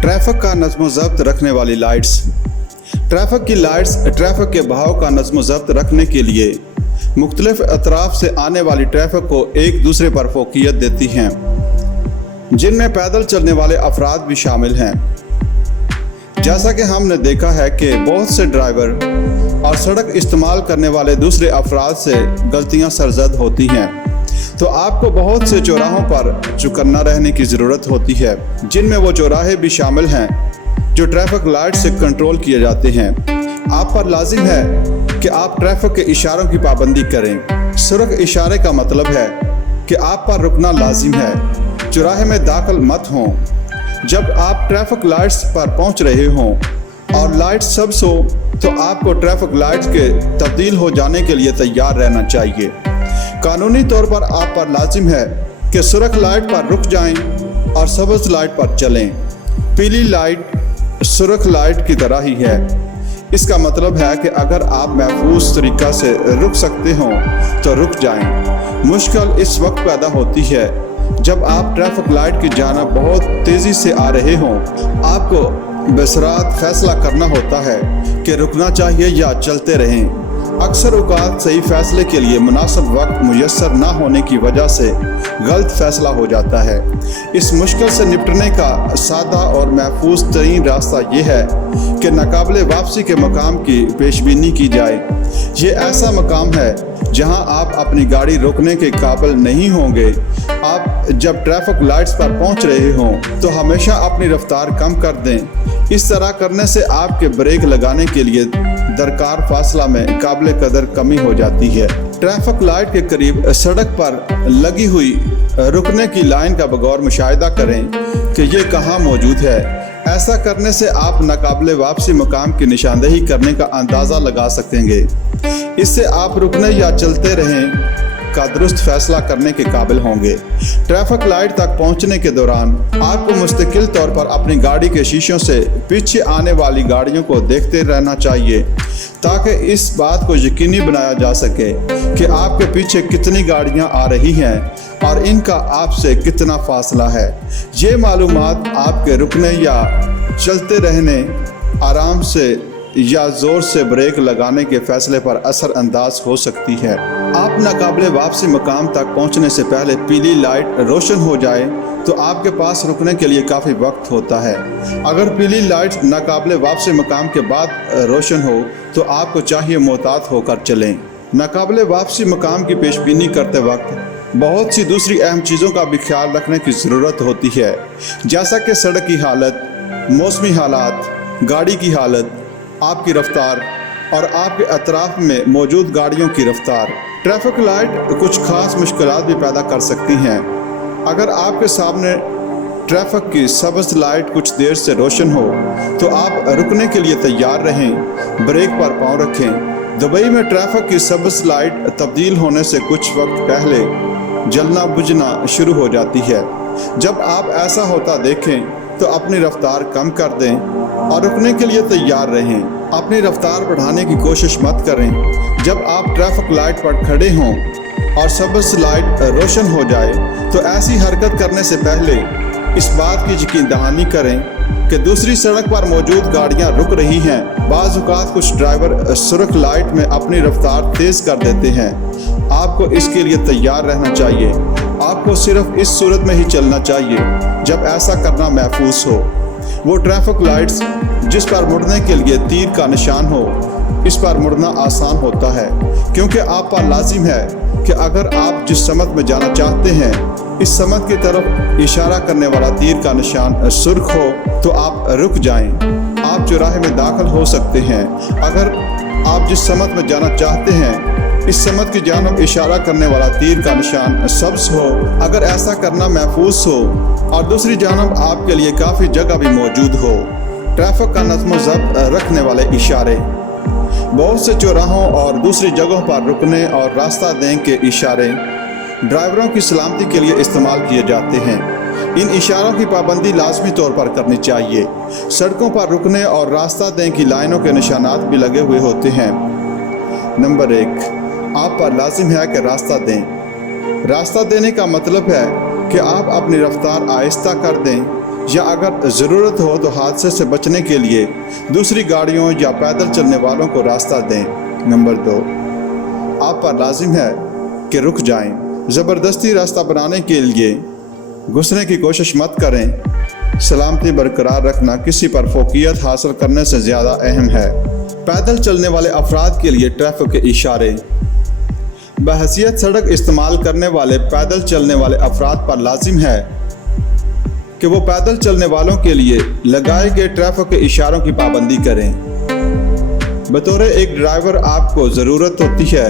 Traffic का नज़्म ज़ब्त रखने वाली लाइट्स। ट्रैफिक की लाइट्स ट्रैफिक के बहाव का नज़्म ज़ब्त रखने के लिए मुख्तलिफ अतराफ से आने वाली ट्रैफिक को एक दूसरे पर फोकियत देती हैं, जिनमें पैदल चलने वाले अफराद भी शामिल हैं। जैसा कि हमने देखा है कि बहुत से ड्राइवर और सड़क इस्तेमाल करने वाले दूसरे अफराद से गलतियां सरजद होती हैं, तो आपको बहुत से चौराहों पर चौकन्ना रहने की ज़रूरत होती है, जिनमें वो चौराहे भी शामिल हैं जो ट्रैफिक लाइट से कंट्रोल किए जाते हैं। आप पर लाजिम है कि आप ट्रैफिक के इशारों की पाबंदी करें। सड़क इशारे का मतलब है कि आप पर रुकना लाजिम है, चौराहे में दाखिल मत हों। जब आप ट्रैफिक लाइट्स पर पहुंच रहे हों और लाइट सब्ज़ हो तो आपको ट्रैफिक लाइट्स के तब्दील हो जाने के लिए तैयार रहना चाहिए। कानूनी तौर पर आप पर लाजिम है कि सुर्ख लाइट पर रुक जाएं और सब्ज़ लाइट पर चलें। पीली लाइट सुर्ख लाइट की तरह ही है। इसका मतलब है कि अगर आप महफूज तरीक़ा से रुक सकते हों तो रुक जाएं। मुश्किल इस वक्त पैदा होती है जब आप ट्रैफिक लाइट की जानिब बहुत तेज़ी से आ रहे हों। आपको बसरात फैसला करना होता है कि रुकना चाहिए या चलते रहें। अक्सर औक़ात सही फ़ैसले के लिए मुनासिब वक्त मुयस्सर ना होने की वजह से गलत फ़ैसला हो जाता है। इस मुश्किल से निपटने का सादा और महफूज तरीन रास्ता ये है कि नाकाबिले वापसी के मकाम की पेशबीनी की जाए। ये ऐसा मकाम है जहां आप अपनी गाड़ी रोकने के काबिल नहीं होंगे। आप जब ट्रैफिक लाइट्स पर पहुंच रहे हों तो हमेशा अपनी रफ्तार कम कर दें। इस तरह करने से आपके ब्रेक लगाने के लिए दरकार फासला में काबिल कदर कमी हो जाती है। ट्रैफिक लाइट के करीब सड़क पर लगी हुई रुकने की लाइन का बगौर मुशाहिदा करें कि ये कहाँ मौजूद है। ऐसा करने से आप नाकाबिले वापसी मकाम की निशानदेही करने का अंदाज़ा लगा सकेंगे। इससे आप रुकने या चलते रहें का दुरुस्त फैसला करने के काबिल होंगे। ट्रैफिक लाइट तक पहुंचने के दौरान आपको मुस्तकिल तौर पर अपनी गाड़ी के शीशों से पीछे आने वाली गाड़ियों को देखते रहना चाहिए, ताकि इस बात को यकीनी बनाया जा सके कि आपके पीछे कितनी गाड़ियां आ रही हैं और इनका आपसे कितना फासला है। ये मालूमात आपके रुकने या चलते रहने, आराम से या ज़ोर से ब्रेक लगाने के फैसले पर असर अंदाज हो सकती है। आप नाकाबिले वापसी मकाम तक पहुंचने से पहले पीली लाइट रोशन हो जाए तो आपके पास रुकने के लिए काफ़ी वक्त होता है। अगर पीली लाइट नाकाबिले वापसी मकाम के बाद रोशन हो तो आपको चाहिए मोहतात होकर चलें। नाकाबिले वापसी मकाम की पेशबीनी करते वक्त बहुत सी दूसरी अहम चीज़ों का भी ख्याल रखने की ज़रूरत होती है, जैसा कि सड़क की हालत, मौसमी हालात, गाड़ी की हालत, आपकी रफ्तार और आपके अतराफ में मौजूद गाड़ियों की रफ्तार। ट्रैफिक लाइट कुछ खास मुश्किलात भी पैदा कर सकती हैं। अगर आपके सामने ट्रैफिक की सब्ज़ लाइट कुछ देर से रोशन हो तो आप रुकने के लिए तैयार रहें, ब्रेक पर पाँव रखें। दुबई में ट्रैफिक की सब्ज़ लाइट तब्दील होने से कुछ वक्त पहले जलना बुझना शुरू हो जाती है। जब आप ऐसा होता देखें तो अपनी रफ्तार कम कर दें और रुकने के लिए तैयार रहें। अपनी रफ्तार बढ़ाने की कोशिश मत करें। जब आप ट्रैफिक लाइट पर खड़े हों और सब्ज़ लाइट रोशन हो जाए तो ऐसी हरकत करने से पहले इस बात की यकीन दहानी करें कि दूसरी सड़क पर मौजूद गाड़ियां रुक रही हैं। बाज़ औक़ात कुछ ड्राइवर सुर्ख लाइट में अपनी रफ्तार तेज़ कर देते हैं। आपको इसके लिए तैयार रहना चाहिए। आपको सिर्फ इस सूरत में ही चलना चाहिए जब ऐसा करना महफूज हो। वो ट्रैफिक लाइट्स जिस पर मुड़ने के लिए तीर का निशान हो, इस पर मुड़ना आसान होता है, क्योंकि आप पर लाजिम है कि अगर आप जिस समत में जाना चाहते हैं इस समत की तरफ इशारा करने वाला तीर का निशान सुर्ख हो तो आप रुक जाएं। आप चौराहे में दाखिल हो सकते हैं। अगर आप जिस समत में जाना चाहते हैं इस समत की जानिब इशारा करने वाला तीर का निशान सब्ज़ हो, अगर ऐसा करना महफूज हो और दूसरी जानिब आपके लिए काफ़ी जगह भी मौजूद हो। ट्रैफिक का नज़्म ज़ब्त रखने वाले इशारे। बहुत से चौराहों और दूसरी जगहों पर रुकने और रास्ता दें के इशारे ड्राइवरों की सलामती के लिए इस्तेमाल किए जाते हैं। इन इशारों की पाबंदी लाजमी तौर पर करनी चाहिए। सड़कों पर रुकने और रास्ता दें की लाइनों के निशानात भी लगे हुए होते हैं। नंबर 1, आप पर लाजिम है कि रास्ता दें। रास्ता देने का मतलब है कि आप अपनी रफ्तार आहिस्ता कर दें या अगर ज़रूरत हो तो हादसे से बचने के लिए दूसरी गाड़ियों या पैदल चलने वालों को रास्ता दें। नंबर 2, आप पर लाजिम है कि रुक जाएं। ज़बरदस्ती रास्ता बनाने के लिए घुसने की कोशिश मत करें। सलामती बरकरार रखना किसी पर फोकियत हासिल करने से ज़्यादा अहम है। पैदल चलने वाले अफराद के लिए ट्रैफिक के इशारे। बहैसियत सड़क इस्तेमाल करने वाले पैदल चलने वाले अफराद पर लाजिम है कि वो पैदल चलने वालों के लिए लगाए गए ट्रैफिक के इशारों की पाबंदी करें। बतौर एक ड्राइवर आपको ज़रूरत होती है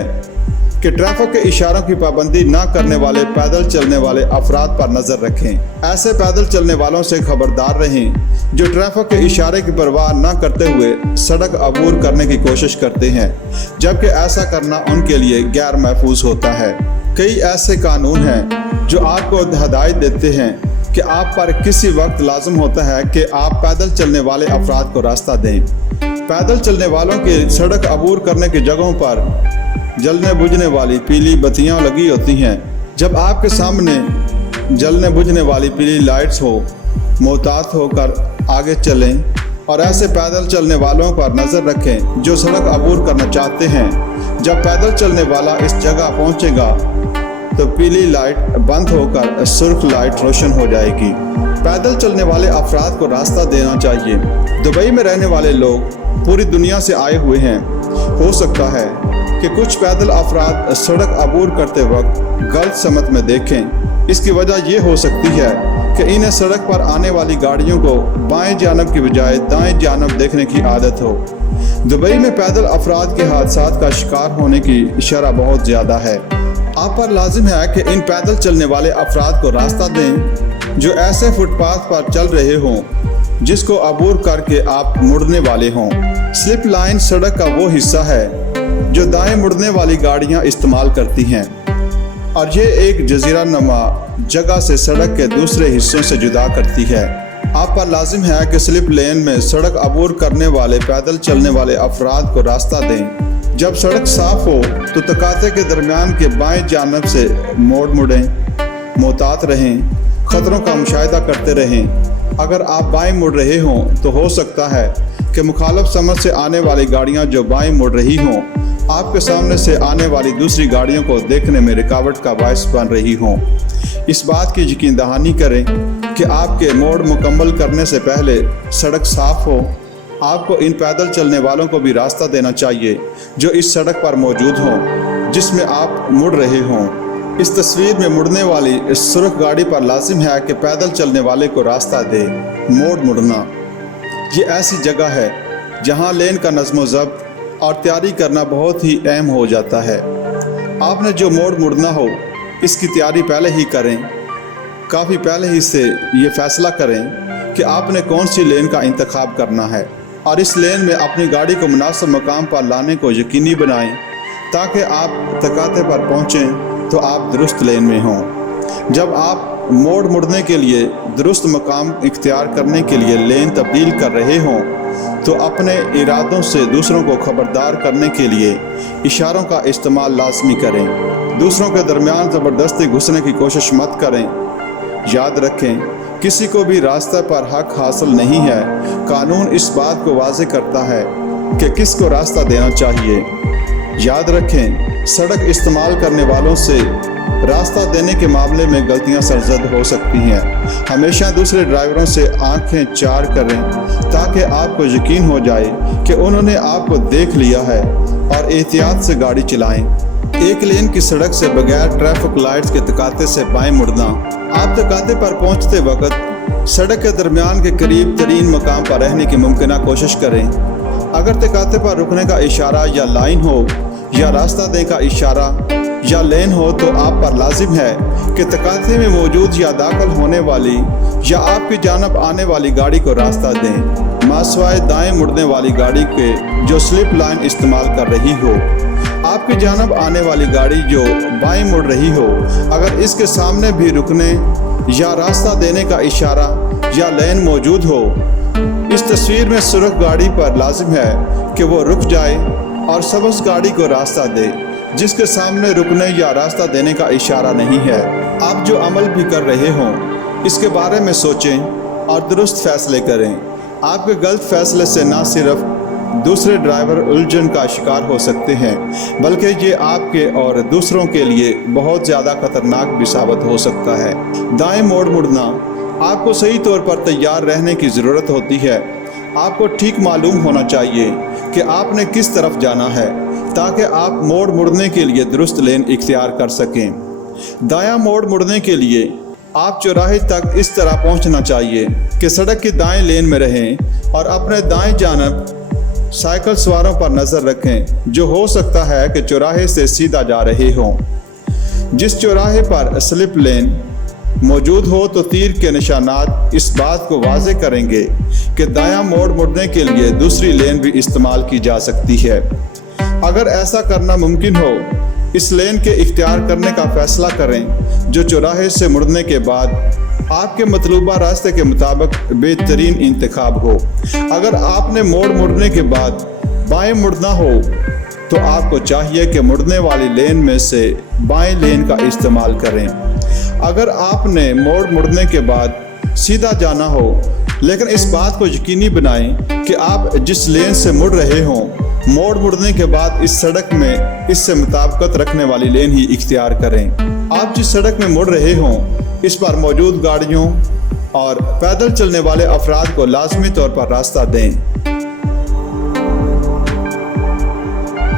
कि ट्रैफिक के इशारों की पाबंदी ना करने वाले पैदल चलने वाले अफराद पर नज़र रखें। ऐसे पैदल चलने वालों से खबरदार रहें जो ट्रैफिक के इशारे की परवाह ना करते हुए सड़क अबूर करने की कोशिश करते हैं, जबकि ऐसा करना उनके लिए गैर महफूज होता है। कई ऐसे कानून हैं जो आपको हिदायत देते हैं कि आप पर किसी वक्त लाजिम होता है कि आप पैदल चलने वाले अफराद को रास्ता दें। पैदल चलने वालों के सड़क अबूर करने की जगहों पर जलने बुझने वाली पीली बत्तियां लगी होती हैं। जब आपके सामने जलने बुझने वाली पीली लाइट्स हो, मोहतात होकर आगे चलें और ऐसे पैदल चलने वालों पर नज़र रखें जो सड़क अबूर करना चाहते हैं। जब पैदल चलने वाला इस जगह पहुंचेगा तो पीली लाइट बंद होकर सुर्ख लाइट रोशन हो जाएगी। पैदल चलने वाले अफराद को रास्ता देना चाहिए। दुबई में रहने वाले लोग पूरी दुनिया से आए हुए हैं। हो सकता है कि कुछ पैदल अफराद सड़क अबूर करते वक्त गलत समत में देखें। इसकी वजह यह हो सकती है कि इन्हें सड़क पर आने वाली गाड़ियों को बाएं जानब की बजाय दाएं जानब देखने की आदत हो। दुबई में पैदल अफराद के हादसात का शिकार होने की शरह बहुत ज़्यादा है। आप पर लाजिम है कि इन पैदल चलने वाले अफराद को रास्ता दें जो ऐसे फुटपाथ पर चल रहे हों जिसको अबूर करके आप मुड़ने वाले हों। स्लिप लाइन सड़क का वो हिस्सा है जो दाएं मुड़ने वाली गाड़ियां इस्तेमाल करती हैं और ये एक जजीरा नुमा जगह से सड़क के दूसरे हिस्सों से जुदा करती है। आप पर लाजिम है कि स्लिप लेन में सड़क अबूर करने वाले पैदल चलने वाले अफराद को रास्ता दें। जब सड़क साफ हो तो तकाते के दरमियान के बाएं जानब से मुड़ें, मोहतात रहें, खतरों का मुशाहिदा करते रहें। अगर आप बाएं मुड़ रहे हों तो हो सकता है कि मुखालिफ समत से आने वाली गाड़ियां जो बाएं मुड़ रही हों आपके सामने से आने वाली दूसरी गाड़ियों को देखने में रुकावट का बायस बन रही हों। इस बात की यकीन दहानी करें कि आपके मोड़ मुकम्मल करने से पहले सड़क साफ हो। आपको इन पैदल चलने वालों को भी रास्ता देना चाहिए जो इस सड़क पर मौजूद हों जिसमें आप मुड़ रहे हों। इस तस्वीर में मुड़ने वाली इस सुर्ख गाड़ी पर लाजिम है कि पैदल चलने वाले को रास्ता दे। मोड़ मुड़ना ये ऐसी जगह है जहां लेन का नज़्म ज़ब्त और तैयारी करना बहुत ही अहम हो जाता है। आपने जो मोड़ मुड़ना हो इसकी तैयारी पहले ही करें। काफ़ी पहले ही से ये फैसला करें कि आपने कौन सी लेन का इंतखाब करना है और इस लेन में अपनी गाड़ी को मुनासिब मकाम पर लाने को यकीनी बनाएं ताकि आप तकाते पर पहुँचें तो आप दुरुस्त लेन में हों। जब आप मोड़ मुड़ने के लिए दुरुस्त मकाम इख्तियार करने के लिए लेन तब्दील कर रहे हों तो अपने इरादों से दूसरों को खबरदार करने के लिए इशारों का इस्तेमाल लाजमी करें। दूसरों के दरमियान ज़बरदस्ती घुसने की कोशिश मत करें। याद रखें, किसी को भी रास्ते पर हक हासिल नहीं है। कानून इस बात को वाज़ेह करता है कि किसको रास्ता देना चाहिए। याद रखें, सड़क इस्तेमाल करने वालों से रास्ता देने के मामले में गलतियां सरजद हो सकती हैं। हमेशा दूसरे ड्राइवरों से आंखें चार करें ताकि आपको यकीन हो जाए कि उन्होंने आपको देख लिया है और एहतियात से गाड़ी चलाएं। एक लेन की सड़क से बगैर ट्रैफिक लाइट्स के तकाते से बाएं मुड़ना। आप तकाते पर पहुंचते वक्त सड़क के दरमियान के करीब तरीन मकाम पर रहने की मुमकिना कोशिश करें। अगर तकाते पर रुकने का इशारा या लाइन हो या रास्ता देने का इशारा या लेन हो तो आप पर लाजिम है कि तकाते में मौजूद या दाखिल होने वाली या आपकी जानब आने वाली गाड़ी को रास्ता दें, मासवाए दाएं मुड़ने वाली गाड़ी के जो स्लिप लाइन इस्तेमाल कर रही हो। आपकी जानब आने वाली गाड़ी जो बाएं मुड़ रही हो, अगर इसके सामने भी रुकने या रास्ता देने का इशारा या लेन मौजूद हो, इस तस्वीर में सुर्ख गाड़ी पर लाजिम है कि वो रुक जाए और सबज गाड़ी को रास्ता दे जिसके सामने रुकने या रास्ता देने का इशारा नहीं है। आप जो अमल भी कर रहे हों इसके बारे में सोचें اور درست فیصلے کریں۔ آپ کے غلط فیصلے سے نہ صرف دوسرے ڈرائیور الجھن کا شکار ہو سکتے ہیں بلکہ یہ آپ کے اور دوسروں کے لیے بہت زیادہ خطرناک بھی ثابت ہو سکتا ہے۔ دائیں موڑ مڑنا۔ آپ کو صحیح طور پر تیار رہنے کی ضرورت ہوتی ہے۔ آپ کو ٹھیک معلوم ہونا چاہیے کہ آپ نے کس طرف جانا ہے تاکہ آپ موڑ مڑنے کے لیے درست لین اختیار کر سکیں۔ دایاں موڑ مڑنے کے لیے آپ چوراہے تک اس طرح پہنچنا چاہیے کہ سڑک کی دائیں لین میں رہیں اور اپنے دائیں جانب سائیکل سواروں پر نظر رکھیں جو ہو سکتا ہے کہ چوراہے سے سیدھا جا رہے ہوں۔ جس چوراہے پر سلپ لین موجود ہو تو تیر کے نشانات اس بات کو واضح کریں گے کہ دایاں موڑ مڑنے کے لیے دوسری لین بھی استعمال کی جا سکتی ہے۔ اگر ایسا کرنا ممکن ہو، اس لین کے اختیار کرنے کا فیصلہ کریں جو چوراہے سے مڑنے کے بعد آپ کے مطلوبہ راستے کے مطابق بہترین انتخاب ہو۔ اگر آپ نے موڑ مڑنے کے بعد بائیں مڑنا ہو تو آپ کو چاہیے کہ مڑنے والی لین میں سے بائیں لین کا استعمال کریں۔ اگر آپ نے موڑ مڑنے کے بعد سیدھا جانا ہو لیکن اس بات کو یقینی بنائیں کہ آپ جس لین سے مڑ رہے ہوں موڑ مڑنے کے بعد اس سڑک میں اس سے مطابقت رکھنے والی لین ہی اختیار کریں۔ آپ جس سڑک میں مڑ رہے ہوں اس پر موجود گاڑیوں اور پیدل چلنے والے افراد کو لازمی طور پر راستہ دیں۔